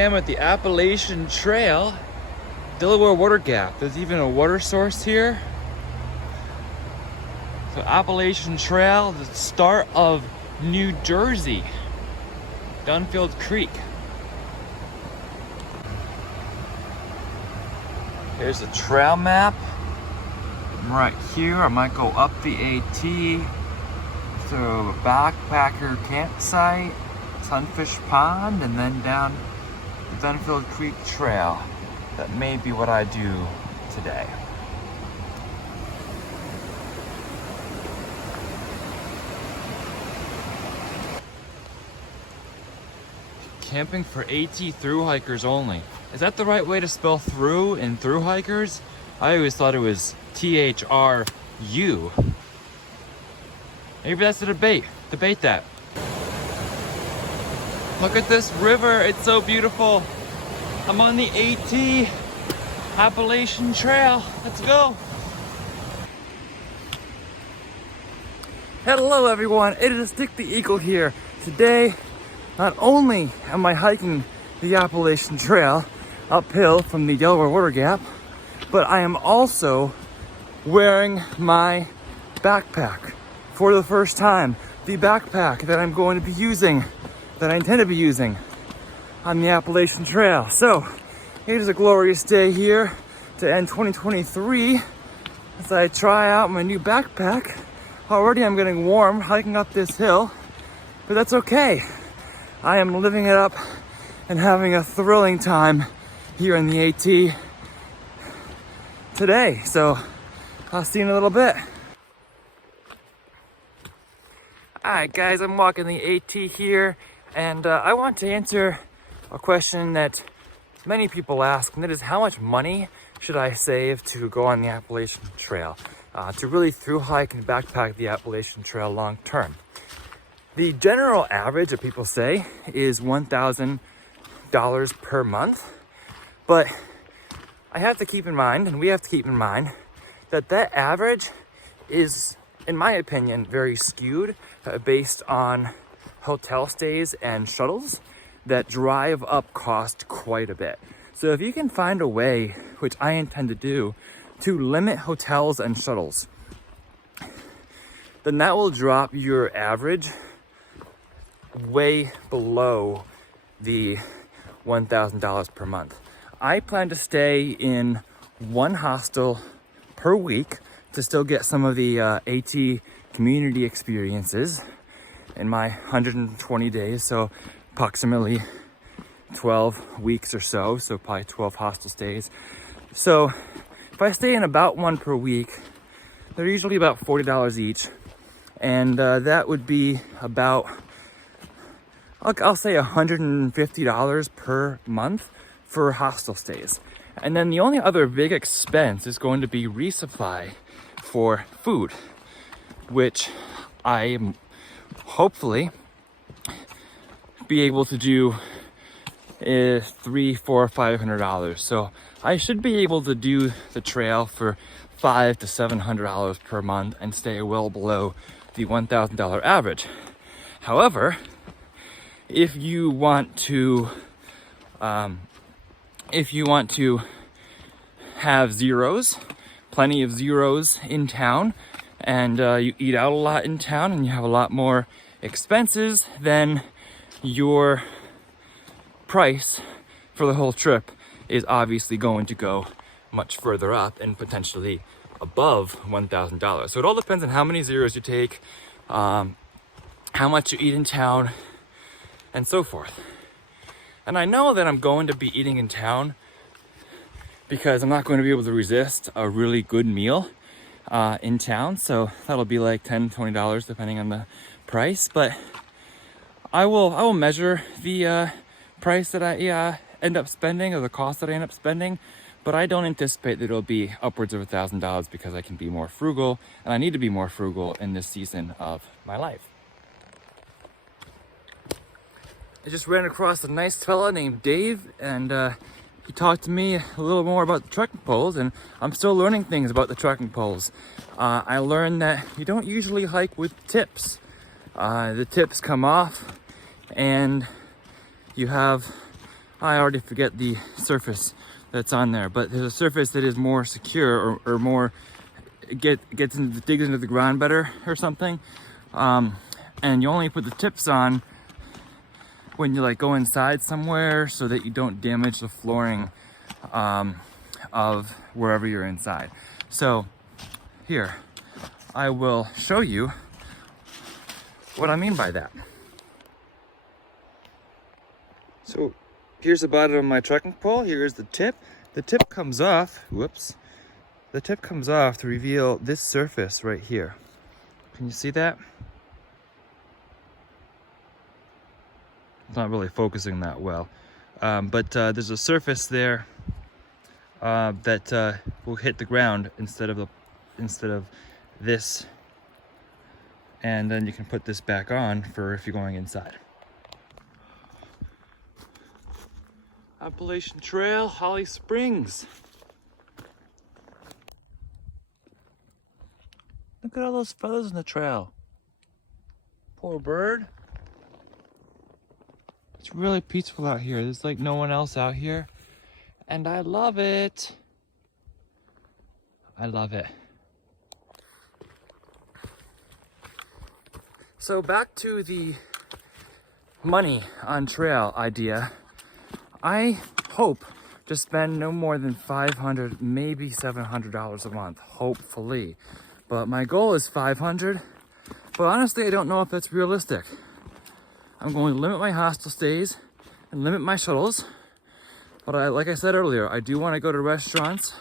am at the Appalachian Trail, Delaware Water Gap. There's even a water source here. So Appalachian Trail, the start of New Jersey, Dunfield Creek. Here's the trail map. I'm right here. I might go up the AT to a backpacker campsite, Sunfish Pond, and then down the Dunfield Creek Trail. That may be what I do today. Camping for AT thru-hikers only. Is that the right way to spell through in thru-hikers? I always thought it was THRU. Maybe that's the debate. Debate that. Look at this river. It's so beautiful. I'm on the AT Appalachian Trail. Let's go. Hello everyone. It is Dick the Eagle here. Today, not only am I hiking the Appalachian Trail uphill from the Delaware Water Gap, but I am also wearing my backpack for the first time. The backpack that I'm going to be using, that I intend to be using on the Appalachian Trail. So, it is a glorious day here to end 2023 as I try out my new backpack. Already I'm getting warm hiking up this hill, but that's okay. I am living it up and having a thrilling time here in the AT today. So I'll see you in a little bit. Alright guys, I'm walking the AT here, and I want to answer a question that many people ask, and that is, how much money should I save to go on the Appalachian Trail? To really thru-hike and backpack the Appalachian Trail long term. The general average that people say is $1,000 per month, but I have to keep in mind, and we have to keep in mind, that that average is, in my opinion, very skewed based on hotel stays and shuttles that drive up cost quite a bit. So if you can find a way, which I intend to do, to limit hotels and shuttles, then that will drop your average way below the $1,000 per month. I plan to stay in one hostel per week to still get some of the AT community experiences in my 120 days, so approximately 12 weeks or so probably 12 hostel stays. So if I stay in about one per week, they're usually about $40 each, and that would be about, I'll say $150 per month for hostel stays. And then the only other big expense is going to be resupply for food, which I am hopefully be able to do is $300, $400, $500. So I should be able to do the trail for $500 to $700 per month and stay well below the $1,000 average. However, if you want to have zeros, plenty of zeros in town, and you eat out a lot in town and you have a lot more expenses, then your price for the whole trip is obviously going to go much further up and potentially above $1,000. So it all depends on how many zeros you take, how much you eat in town, and so forth. And I know that I'm going to be eating in town because I'm not going to be able to resist a really good meal in town. So that'll be like $10, $20 depending on the price. But I will measure the price that I end up spending, or the cost that I end up spending. But I don't anticipate that it'll be upwards of $1,000 because I can be more frugal, and I need to be more frugal in this season of my life. I just ran across a nice fella named Dave, and he talked to me a little more about the trekking poles, and I'm still learning things about the trekking poles. I learned that you don't usually hike with tips. The tips come off, and you have I already forget the surface that's on there, but there's a surface that is more secure or more digs into the ground better or something. And you only put the tips on when you like go inside somewhere so that you don't damage the flooring of wherever you're inside. So here, I will show you what I mean by that. So here's the bottom of my trekking pole. Here's the tip. The tip comes off, whoops. The tip comes off to reveal this surface right here. Can you see that? It's not really focusing that well. But there's a surface there that will hit the ground instead of this. And then you can put this back on for if you're going inside. Appalachian Trail, Holly Springs. Look at all those feathers in the trail. Poor bird. It's really peaceful out here. There's like no one else out here. And I love it. I love it. So back to the money on trail idea. I hope to spend no more than $500, maybe $700 a month, hopefully. But my goal is $500. But honestly, I don't know if that's realistic. I'm going to limit my hostel stays and limit my shuttles. But like I said earlier, I do want to go to restaurants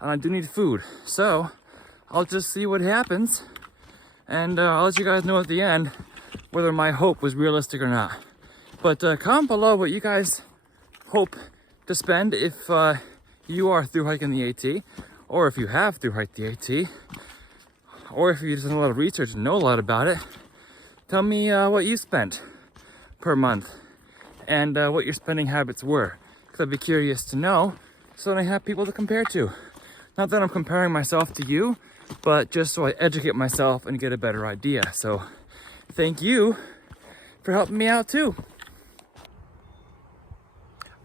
and I do need food. So I'll just see what happens. And I'll let you guys know at the end whether my hope was realistic or not. But comment below what you guys hope to spend if you are through hiking the AT, or if you have through hiked the AT, or if you've done a lot of research and know a lot about it. Tell me what you spent per month and what your spending habits were, because I'd be curious to know so that I have people to compare to. Not that I'm comparing myself to you, but just so I educate myself and get a better idea. So thank you for helping me out too.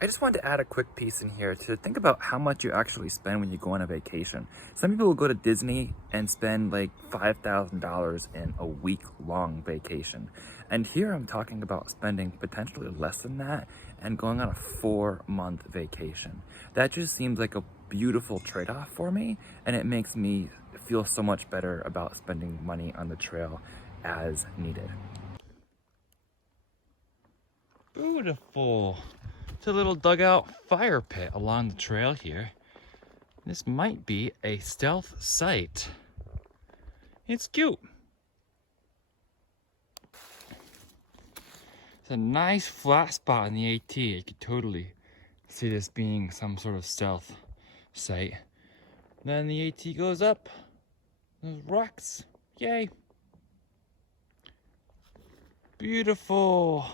I just wanted to add a quick piece in here to think about how much you actually spend when you go on a vacation. Some people will go to Disney and spend like $5,000 in a week-long vacation. And here I'm talking about spending potentially less than that and going on a 4-month vacation. That just seems like a beautiful trade-off for me, and it makes me feel so much better about spending money on the trail as needed. Beautiful. It's a little dugout fire pit along the trail here. This might be a stealth site. It's cute. It's a nice flat spot in the AT. I could totally see this being some sort of stealth site. Then the AT goes up. Those rocks. Yay. Beautiful.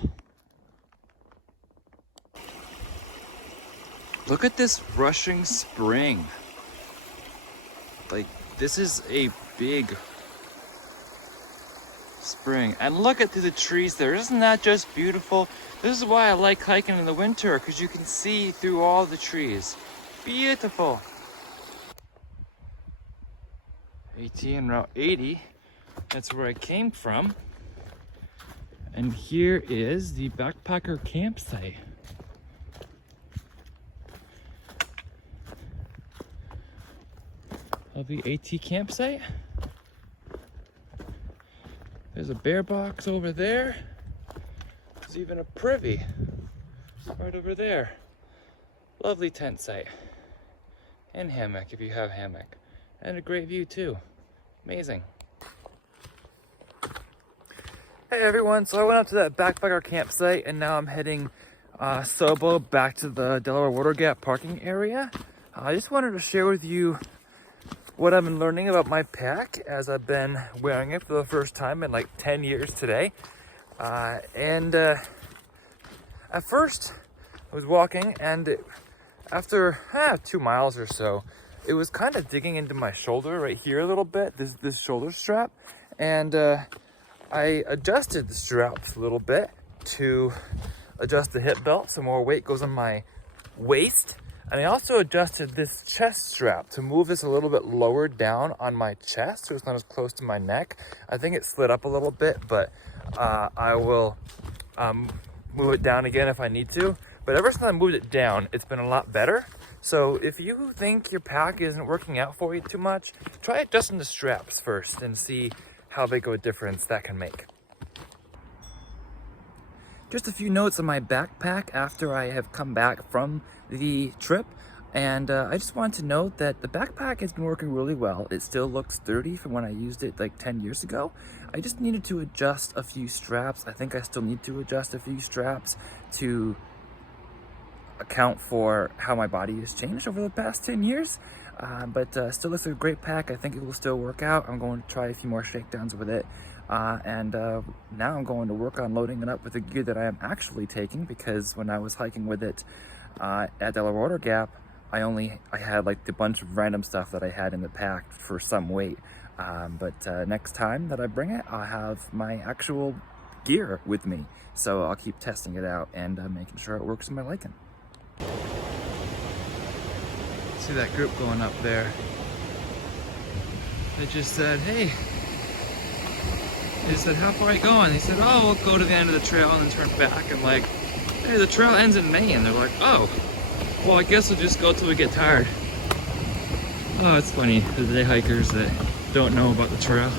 Look at this rushing spring. Like, this is a big spring. And look at the trees there. Isn't that just beautiful? This is why I like hiking in the winter, because you can see through all the trees. Beautiful. AT and Route 80. That's where I came from. And here is the backpacker campsite. Of the AT campsite. There's a bear box over there. There's even a privy right over there. Lovely tent site. And hammock if you have hammock. And a great view too. Amazing. Hey everyone, so I went up to that backpacker campsite and now I'm heading solo back to the Delaware Water Gap parking area. I just wanted to share with you what I've been learning about my pack as I've been wearing it for the first time in like 10 years today. At first I was walking and after 2 miles or so, it was kind of digging into my shoulder right here a little bit, this shoulder strap. And I adjusted the straps a little bit to adjust the hip belt so more weight goes on my waist. And I also adjusted this chest strap to move this a little bit lower down on my chest so it's not as close to my neck. I think it slid up a little bit, but I will move it down again if I need to. But ever since I moved it down, it's been a lot better. So if you think your pack isn't working out for you too much, try adjusting the straps first and see how big of a difference that can make. Just a few notes on my backpack after I have come back from the trip. And I just wanted to note that the backpack has been working really well. It still looks sturdy from when I used it like 10 years ago. I just needed to adjust a few straps. I think I still need to adjust a few straps to account for how my body has changed over the past 10 years. But still looks like a great pack. I think it will still work out. I'm going to try a few more shakedowns with it. And now I'm going to work on loading it up with the gear that I am actually taking, because when I was hiking with it at Delaware Water Gap, I had like the bunch of random stuff that I had in the pack for some weight. But next time that I bring it, I'll have my actual gear with me. So I'll keep testing it out and making sure it works to my liking. See that group going up there? They just said, hey. They said, how far are you going? They said, oh, we'll go to the end of the trail and then turn back. I'm like, hey, the trail ends in May. And they're like, oh, well, I guess we'll just go till we get tired. Oh, it's funny, the day hikers that don't know about the trail.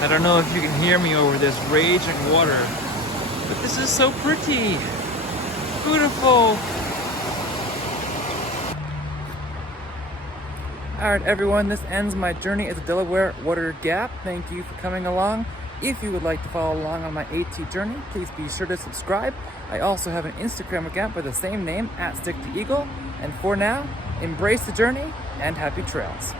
I don't know if you can hear me over this raging water, but this is so pretty, beautiful. All right, everyone, this ends my journey at the Delaware Water Gap. Thank you for coming along. If you would like to follow along on my AT journey, please be sure to subscribe. I also have an Instagram account by the same name, @StickToEagle. And for now, embrace the journey and happy trails.